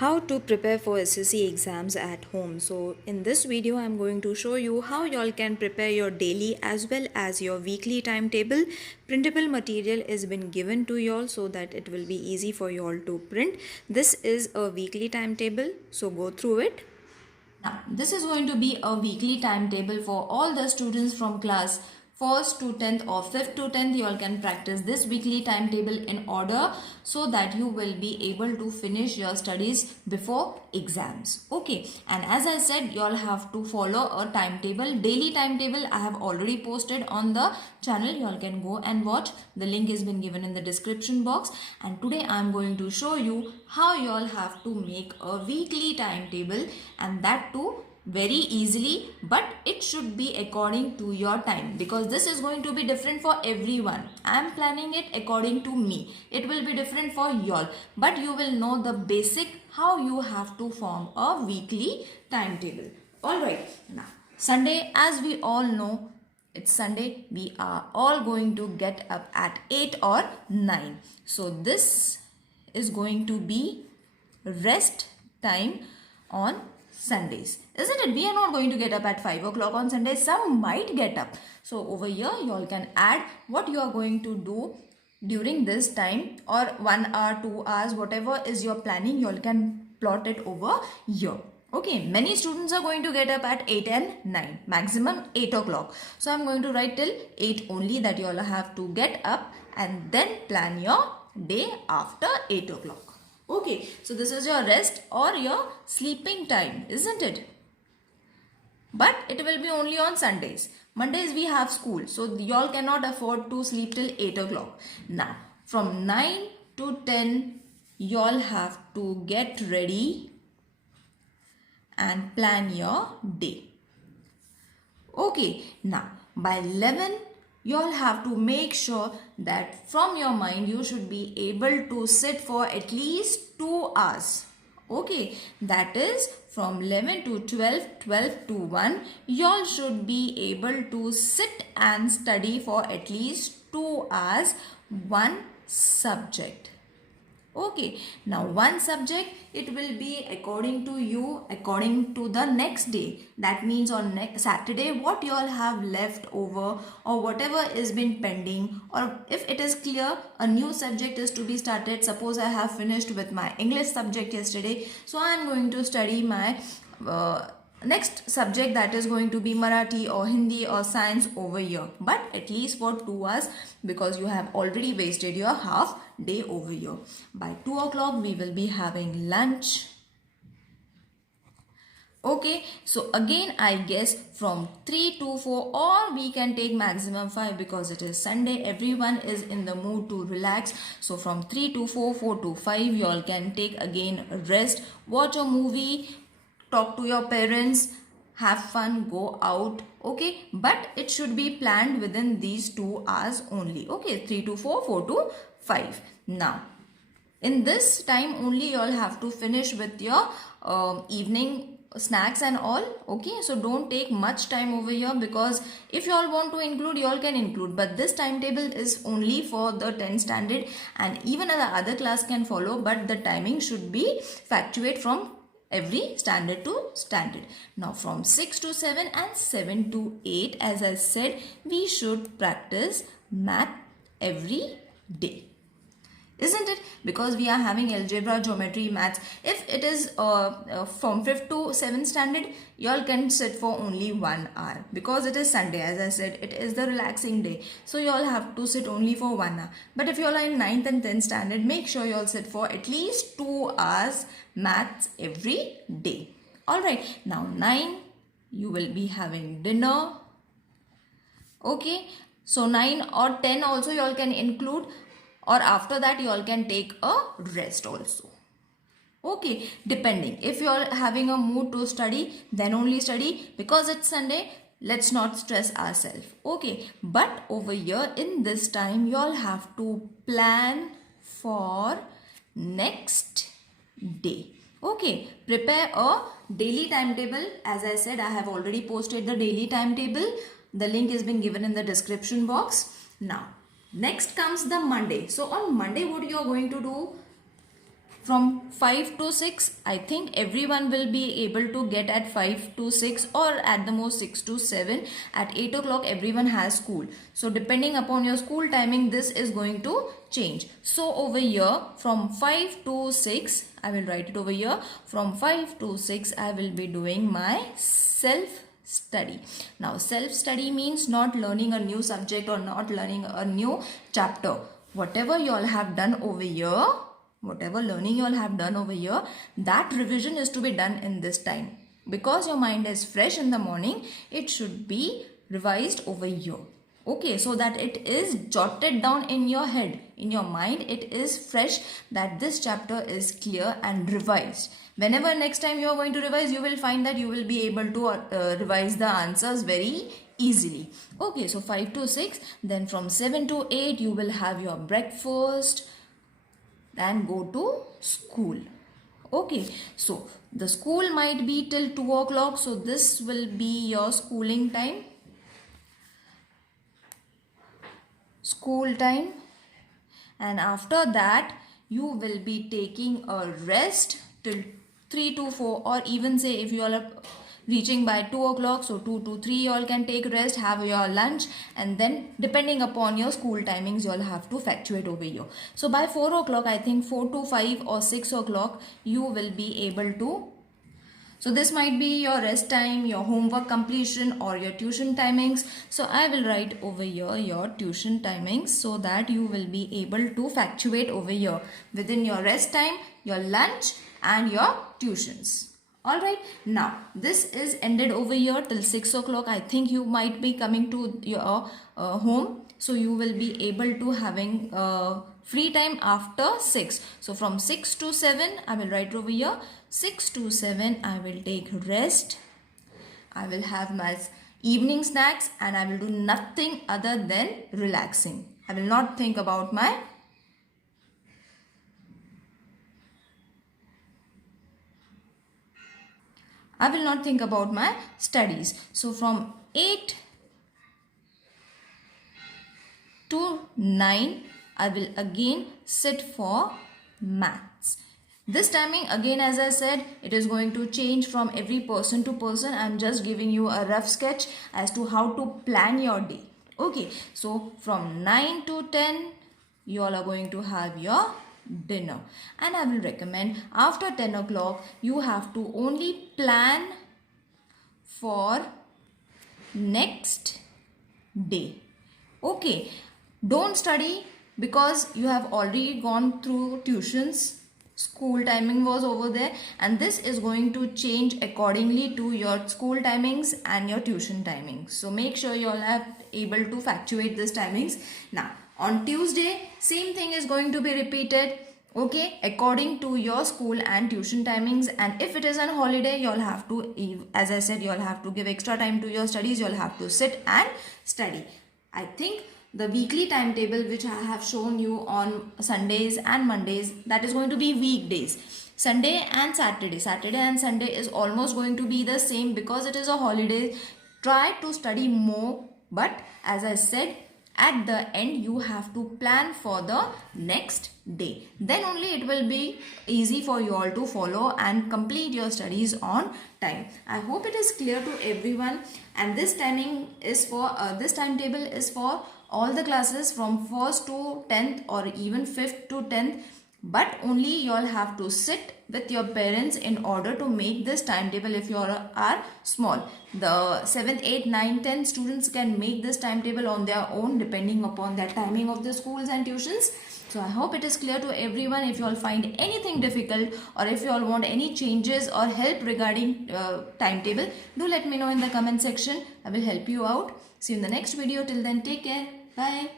How to prepare for SSC exams at home. So in this video I'm going to show you how y'all can prepare your daily as well as your weekly timetable. Printable material is been given to y'all so that it will be easy for y'all to print. This is a weekly timetable, so go through it. Now, this is going to be a weekly timetable for all the students from class 1st to 10th or 5th to 10th. You all can practice this weekly timetable in order so that you will be able to finish your studies before exams. Okay, and as I said, you all have to follow a timetable. Daily timetable I have already posted on the channel. You all can go and watch. The link has been given in the description box. And today I am going to show you how you all have to make a weekly timetable, and that too very easily, but it should be according to your time, because this is going to be different for everyone. I am planning it according to me. It will be different for y'all, but you will know the basic how you have to form a weekly timetable. Alright, now Sunday, as we all know, it's Sunday, we are all going to get up at 8 or 9. So this is going to be rest time on Sundays, isn't it? We are not going to get up at 5 o'clock on Sunday. Some might get up. So over here you all can add what you are going to do during this time, or 1 hour, 2 hours, whatever is your planning, you all can plot it over here. Okay, many students are going to get up at 8 and 9, maximum 8 o'clock. So I'm going to write till 8 only, that you all have to get up and then plan your day after 8 o'clock. Okay, so this is your rest or your sleeping time, isn't it? But it will be only on Sundays. Mondays we have school, so y'all cannot afford to sleep till 8 o'clock. Now, from 9 to 10, y'all have to get ready and plan your day. Okay, now by 11, you all have to make sure that from your mind you should be able to sit for at least 2 hours. Okay, that is from 11 to 12, 12 to 1, you all should be able to sit and study for at least 2 hours, one subject. Okay, now one subject, it will be according to you, according to the next day. That means on next Saturday, what you all have left over or whatever is been pending, or if it is clear a new subject is to be started. Suppose I have finished with my English subject yesterday, so I am going to study my next subject, that is going to be Marathi or Hindi or science over here, but at least for 2 hours, because you have already wasted your half day over here. By 2 o'clock we will be having lunch. Okay, so again I guess from 3 to 4, or we can take maximum 5, because it is Sunday, everyone is in the mood to relax. So from 3 to 4, 4 to 5, you all can take again rest, watch a movie, talk to your parents, have fun, go out. Okay, but it should be planned within these 2 hours only. Okay, 3 to 4, 4 to 5. Now, in this time only you all have to finish with your evening snacks and all. Okay, so don't take much time over here, because if you all want to include, you all can include, but this timetable is only for the 10th standard, and even the other class can follow, but the timing should be fluctuate from every standard to standard. Now from 6 to 7 and 7 to 8, as I said, we should practice math every day, isn't it? Because we are having algebra, geometry, maths. If it is from 5th to 7th standard, you all can sit for only 1 hour, because it is Sunday. As I said, it is the relaxing day, so you all have to sit only for 1 hour. But if you all are in 9th and 10th standard, make sure you all sit for at least 2 hours maths every day. Alright, now 9, you will be having dinner. Okay, so 9 or 10 also you all can include, or after that you all can take a rest also. Okay, depending. If you are having a mood to study, then only study, because it's Sunday. Let's not stress ourselves. Okay, but over here in this time, you all have to plan for next day. Okay, prepare a daily timetable. As I said, I have already posted the daily timetable. The link has been given in the description box. Now, next comes the Monday. So on Monday, what you are going to do? from 5 to 6, I think everyone will be able to get at 5 to 6 or at the most 6 to 7. At 8 o'clock everyone has school. So depending upon your school timing, this is going to change. So over here from 5 to 6, I will write it over here. From 5 to 6, I will be doing my self-study. Now self-study means not learning a new subject or not learning a new chapter. Whatever you all have done over here, whatever learning you all have done over here, that revision is to be done in this time. Because your mind is fresh in the morning, it should be revised over here. Okay, so that it is jotted down in your head, in your mind, it is fresh that this chapter is clear and revised. Whenever next time you are going to revise, you will find that you will be able to revise the answers very easily. Okay, so 5 to 6, then from 7 to 8, you will have your breakfast and go to school. Okay, so the school might be till 2 o'clock, so this will be your schooling time. School time, and after that you will be taking a rest till 3 to 4, or even say if you all are reaching by 2 o'clock, so 2 to 3 you all can take rest, have your lunch, and then depending upon your school timings you all have to fluctuate over here. So by 4 o'clock, I think 4 to 5 or 6 o'clock you will be able to, so this might be your rest time, your homework completion, or your tuition timings. So I will write over here your tuition timings so that you will be able to fluctuate over here within your rest time, your lunch and your tuitions. Alright, now this is ended over here till 6 o'clock. I think you might be coming to your home. So you will be able to having free time after 6. So from 6 to 7, I will write over here. 6 to 7, I will take rest. I will have my evening snacks and I will do nothing other than relaxing. I will not think about my studies. So from 8 to 9, I will again sit for maths. This timing again, as I said, it is going to change from every person to person. I am just giving you a rough sketch as to how to plan your day. Okay, so from 9 to 10, you all are going to have your dinner. And I will recommend after 10 o'clock, you have to only plan for next day. Okay, don't study because you have already gone through tuitions. School timing was over there, and this is going to change accordingly to your school timings and your tuition timings. So make sure you all are able to fluctuate these timings. Now on Tuesday, same thing is going to be repeated, okay, according to your school and tuition timings. And if it is on holiday, you all have to, as I said, you all have to give extra time to your studies. You all have to sit and study. I think the weekly timetable which I have shown you on Sundays and Mondays, that is going to be weekdays. Sunday and Saturday. Saturday and Sunday is almost going to be the same because it is a holiday. Try to study more, but as I said, at the end you have to plan for the next day. Then only it will be easy for you all to follow and complete your studies on time. I hope it is clear to everyone, and this timing is for this timetable is for all the classes from 1st to 10th or even 5th to 10th, but only you all have to sit with your parents in order to make this timetable. If you are small, the 7th, 8th, 9th, 10th students can make this timetable on their own depending upon their timing of the schools and tuitions. So I hope it is clear to everyone. If you all find anything difficult or if you all want any changes or help regarding timetable, do let me know in the comment section. I will help you out. See you in the next video. Till then, take care. Bye.